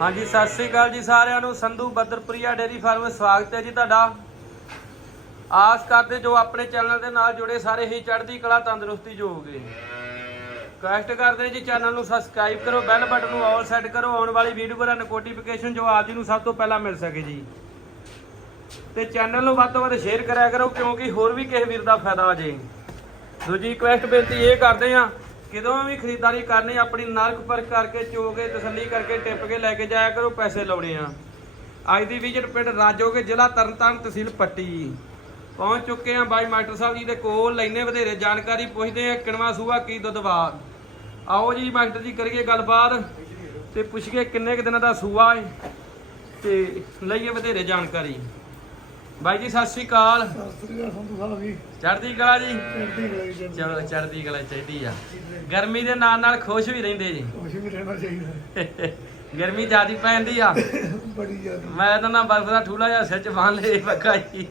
ਹਾਂਜੀ, ਸਤਿ ਸ੍ਰੀ ਅਕਾਲ ਜੀ ਸਾਰਿਆਂ ਨੂੰ। ਸੰਧੂ ਬੱਦਰਪੁਰੀਆ ਡੇਰੀ ਫਾਰਮ ਸਵਾਗਤ ਹੈ ਜੀ ਤੁਹਾਡਾ। ਆਸ ਕਰਦੇ ਜੋ ਆਪਣੇ ਚੈਨਲ ਦੇ ਨਾਲ ਜੁੜੇ ਸਾਰੇ ਹੀ ਚੜ੍ਹਦੀ ਕਲਾ, ਤੰਦਰੁਸਤੀ ਜੋ ਹੋਗੇ ਰਿਕਵੈਸਟ ਕਰਦੇ ਜੀ, ਚੈਨਲ ਨੂੰ ਸਬਸਕ੍ਰਾਈਬ ਕਰੋ, ਬੈਲ ਬਟਨ ਨੂੰ ਆਲ ਸੈੱਟ ਕਰੋ। ਆਉਣ ਵਾਲੀ ਵੀਡੀਓ ਦਾ ਨੋਟੀਫਿਕੇਸ਼ਨ ਜੋ ਆਪ ਜੀ ਨੂੰ ਸਭ ਤੋਂ ਪਹਿਲਾਂ ਮਿਲ ਸਕੇ ਜੀ। ਤੇ ਚੈਨਲ ਨੂੰ ਵੱਧ ਤੋਂ ਵੱਧ ਸ਼ੇਅਰ ਕਰਿਆ ਕਰੋ, ਕਿਉਂਕਿ ਹੋਰ ਵੀ ਕਿਸੇ ਵੀਰ ਦਾ ਫਾਇਦਾ ਆ ਜੇ। ਦੂਜੀ ਰਿਕੁਐਸਟ ਬੇਨਤੀ ਇਹ ਕਰਦੇ ਆ ਕਿਦੋਂ ਵੀ ਖਰੀਦਦਾਰੀ ਕਰਨੀ, ਆਪਣੀ ਨਰਕ ਪਰਖ ਕਰਕੇ ਚੋਗੇ ਤਸੱਲੀ ਕਰਕੇ ਟਿੱਪ ਕੇ ਲੈ ਕੇ ਜਾਇਆ ਕਰੋ, ਪੈਸੇ ਲਾਉਣੇ ਆ। ਅੱਜ ਦੀ ਵਿਜ਼ਿਟ ਪਿੰਡ ਰਾਜੋਗੇ ਜ਼ਿਲ੍ਹਾ ਤਰਨਤਾਰਨ ਤਹਿਸੀਲ ਪੱਟੀ। ਪਹੁੰਚ ਚੁੱਕੇ ਆ ਬਾਈ ਮਾਸਟਰ ਸਾਹਿਬ ਜੀ ਦੇ ਕੋਲ। ਲੈਨੇ ਵਧੇਰੇ ਜਾਣਕਾਰੀ ਪੁੱਛਦੇ ਆ ਕਿਣਵਾ ਸੂਆ ਕੀ ਦੁੱਧ ਬਾਅਦ ਆਓ ਜੀ ਮਾਸਟਰ ਜੀ, ਕਰੀਏ ਗੱਲਬਾਤ ਤੇ ਪੁੱਛੀਏ ਕਿੰਨੇ ਕੁ ਦਿਨਾਂ ਦਾ ਸੂਆ ਹੈ ਤੇ ਲਈਏ ਵਧੇਰੇ ਜਾਣਕਾਰੀ। ਬਾਈ ਜੀ ਸਤਿ ਸ਼੍ਰੀ ਅਕਾਲ। ਸੰਧੂ ਸਾਹਿਬ ਜੀ ਚੜ੍ਹਦੀ ਕਲਾ ਜੀ? ਚੜ੍ਹਦੀ ਕਲਾ ਜੀ ਚਲੋ ਚੜ੍ਹਦੀ ਕਲਾ ਚਾਹੀਦੀ ਆ। ਗਰਮੀ ਦੇ ਨਾਲ ਨਾਲ ਖੁਸ਼ ਵੀ ਰਹਿੰਦੇ ਜੀ। ਖੁਸ਼ ਵੀ ਰਹਿਣਾ ਚਾਹੀਦਾ। ਹੈ। ਗਰਮੀ ਜ਼ਿਆਦੀ ਪੈਂਦੀ ਆ। ਬੜੀ ਜ਼ਿਆਦਾ। ਮੈਂ ਤਾਂ ਨਾ ਬਰਫ ਦਾ ਠੂਲਾ ਜਿਹਾ ਸਿਰ ਚ ਬੰਨ ਲੇ ਪੱਕਾ ਜੀ।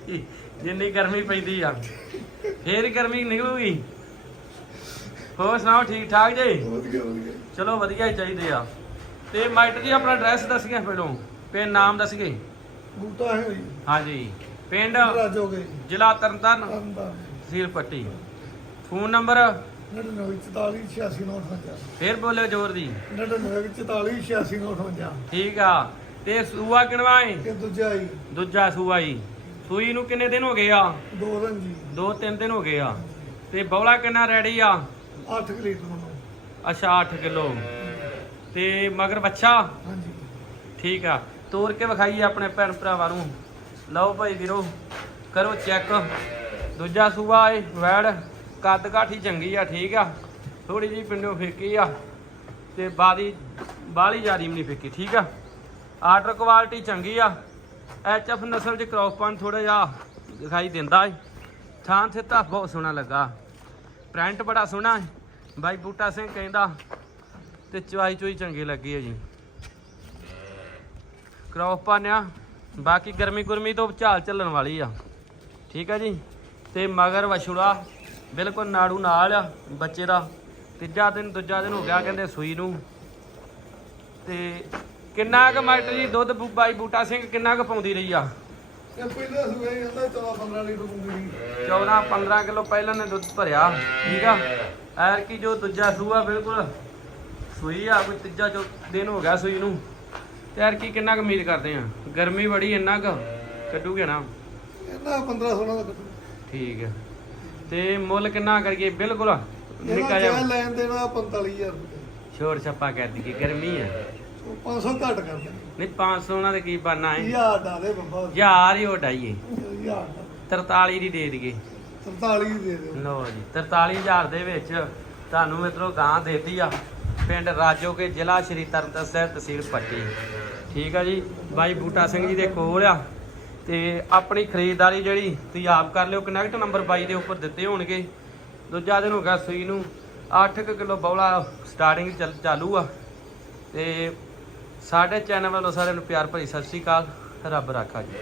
ਜਿੰਨੀ ਗਰਮੀ ਪੈਂਦੀ ਆ। ਫੇਰ ਗਰਮੀ ਨਿਕਲੂਗੀ। ਹੋਰ ਸੁਣਾਓ ਠੀਕ ਠਾਕ ਜੀ? ਵਧੀਆ ਵਧੀਆ। ਚਲੋ ਵਧੀਆ ਹੀ ਚਾਹੀਦੇ ਆ। ਤੇ ਮਾਈਟਰ ਜੀ ਆਪਣਾ ਐਡਰੈਸ ਦੱਸੀਏ ਪਹਿਲੋਂ ਪਿੰਡ ਨਾਮ ਦੱਸੀਏ। ਬੂਟਾ ਹੈ ਜੀ। ਹਾਂਜੀ। ਪਿੰਡ ਰਾਜੋਗੇ। ਜ਼ਿਲ੍ਹਾ ਤਰਨਤਾਰਨ। ਤਹਿਸੀਲ ਪੱਟੀ। Phone number? 9944869958 ਫੇਰ ਬੋਲਿਓ ਜ਼ੋਰ ਦੀ। 9944869958 ਠੀਕ ਆ। ਤੇ ਸੂਆ ਕਿਣਵਾਏ? ਇਹ ਦੂਜਾ ਹੀ ਦੂਜਾ ਸੂਆ ਹੀ ਸੂਈ ਨੂੰ ਕਿੰਨੇ ਦਿਨ ਹੋ ਗਏ ਆ? ਦੋ ਰਨ ਜੀ। ਦੋ ਤਿੰਨ ਦਿਨ ਹੋ ਗਏ ਆ। ਤੇ ਬੌਲਾ ਕਿੰਨਾ ਰੈਡੀ ਆ? 8 ਲੀਟਰ ਨੂੰ ਅੱਛਾ 8 ਕਿਲੋ। ਤੇ ਮਗਰ ਬੱਚਾ ਹਾਂਜੀ। ਠੀਕ ਆ। ਤੋੜ ਕੇ ਵਿਖਾਈਏ ਆਪਣੇ ਭੈਣ ਭਰਾਵਾਂ ਨੂੰ। ਲਓ ਭਾਈ ਵੀਰੋ, ਕਰੋ ਚੈੱਕ ਦੂਜਾ ਸੂਆ ਏ, ਵੈੜ। ਕੱਦ ਕਾਠੀ ਚੰਗੀ ਆ, ਠੀਕ ਆ। ਥੋੜੀ ਜੀ ਪਿੰਡੋਂ ਫੇਕੀ ਆ, ਤੇ ਬਾਦੀ ਬਾਲੀ ਜਾਰੀ ਵੀ ਨਹੀਂ ਫੇਕੀ, ਠੀਕ ਆ। ਆਰਡਰ ਕੁਆਲਿਟੀ ਚੰਗੀ ਆ। ਐਚ ਐਫ ਨਸਲ ਚ ਕ੍ਰੌਸ ਪਨ ਥੋੜਾ ਜਿਹਾ ਦਿਖਾਈ ਦਿੰਦਾ ਏ। ਥਾਂ ਥਿੱਤਾ ਬਹੁਤ ਸੋਹਣਾ ਲੱਗਾ। ਪ੍ਰਿੰਟ ਬੜਾ ਸੋਹਣਾ ਏ। ਬਾਈ ਬੂਟਾ ਸਿੰਘ ਕਹਿੰਦਾ, ਤੇ ਚਵਾਈ ਚੋਈ ਚੰਗੀ ਲੱਗੀ ਹੈ ਜੀ। ਕ੍ਰੌਸ ਪਾਨਿਆ ਬਾਕੀ ਗਰਮੀ ਗੁਰਮੀ ਤੋਂ ਝਾਲ ਚੱਲਣ ਵਾਲੀ ਆ। ਠੀਕ ਆ ਜੀ? ਤੇ ਮਗਰ ਵਛੂੜਾ ਬਿਲਕੁਲ ਨਾੜੂ ਨਾਲ ਆ ਬੱਚੇ ਦਾ। ਤੀਜਾ ਦਿਨ ਦੂਜਾ ਦਿਨ ਹੋ ਗਿਆ ਕਹਿੰਦੇ ਸੂਈ ਨੂੰ। ਤੇ ਕਿੰਨਾ ਕੁ ਮਾਸਟਰ ਜੀ ਦੁੱਧ ਬਾਈ ਬੂਟਾ ਸਿੰਘ ਕਿੰਨਾ ਕੁ ਪਾਉਂਦੀ ਰਹੀ ਆ? ਇਹ ਪਹਿਲਾ ਸੁਗਾ ਹੀ ਹੁੰਦਾ 14 15 ਲੀਟਰ ਪੂਰੀ 14 15 ਕਿਲੋ ਪਹਿਲਾਂ ਨੇ ਦੁੱਧ ਭਰਿਆ ਠੀਕ ਆ? ਐਰ ਕੀ ਜੋ ਦੂਜਾ ਸੂਆ ਬਿਲਕੁਲ ਸੂਈ ਆ ਕੋਈ ਤੀਜਾ ਦਿਨ ਹੋ ਗਿਆ ਸੂਈ ਨੂੰ। ਤੇ ਐਰ ਕੀ ਕਿੰਨਾ ਕੁ ਉਮੀਦ ਕਰਦੇ ਆ? ਗਰਮੀ ਬੜੀ ਇੰਨਾ ਕੁ ਕੱਢੂਗੇ ਨਾ? ਇਹਨਾਂ 15 16 ਦਾ ਕੱਟੂ ਠੀਕ ਹੈ। ਤੇ ਮੁੱਲ ਕਿੰਨਾ ਕਰੀਏ? ਬਿਲਕੁਲ ਨਿੱਕਾ ਜਿਹਾ। ਲੈਣ ਦੇਣਾ 45000 ਰੁਪਏ। ਛੋੜ ਛੱਪਾ ਕਰ ਦਈਏ ਗਰਮੀ ਆ ਉਹ 500 ਘੱਟ ਕਰ ਦੇ ਨਹੀਂ 500 ਉਹਨਾਂ ਦੇ ਕੀ ਬਣਨਾ ਹੈ? ਯਾਰ ਦਾ ਦੇ ਬੱਬਾ। ਯਾਰ ਹੀ ਉਡਾਈਏ ਯਾਰ 43 ਦੀ। ਦੇ ਦਈਏ। 43 ਦੇ ਦਿਓ। ਲਓ ਜੀ 43000 ਦੇ ਵਿੱਚ ਤੁਹਾਨੂੰ ਮਿੱਤਰੋ ਗਾਂ ਦੇਤੀ ਆ। ਪਿੰਡ ਰਾਜੋਕੇ ਜ਼ਿਲ੍ਹਾ ਸ਼੍ਰੀ ਤਰਨਤਾਰਨ ਸਾਹਿਬ ਤਹਿਸੀਲ ਪੱਟੀ। ਠੀਕ ਆ ਜੀ? ਬਾਈ ਬੂਟਾ ਸਿੰਘ ਜੀ ਦੇ ਕੋਲ ਆ। ਤੇ ਆਪਣੀ ਖਰੀਦਦਾਰੀ ਜਿਹੜੀ ਤੁਸੀਂ ਆਪ ਕਰ ਲਿਓ ਕਨੈਕਟ ਨੰਬਰ ਬਾਈ ਦੇ ਉੱਪਰ ਦਿੱਤੇ ਹੋਣਗੇ। ਦੂਜਾ ਦਿਨ ਹੋ ਗਿਆ ਸੂਈ ਨੂੰ। 8 ਕਿਲੋ ਬੌਲਾ ਸਟਾਰਟਿੰਗ ਚੱਲ ਚਾਲੂ ਆ। ਤੇ ਸਾਡੇ ਚੈਨਲ ਵੱਲੋਂ ਸਾਰਿਆਂ ਨੂੰ ਪਿਆਰ ਭਰੀ ਸਤਿ ਸ਼੍ਰੀ ਅਕਾਲ। ਰੱਬ ਰਾਖਾ ਜੀ।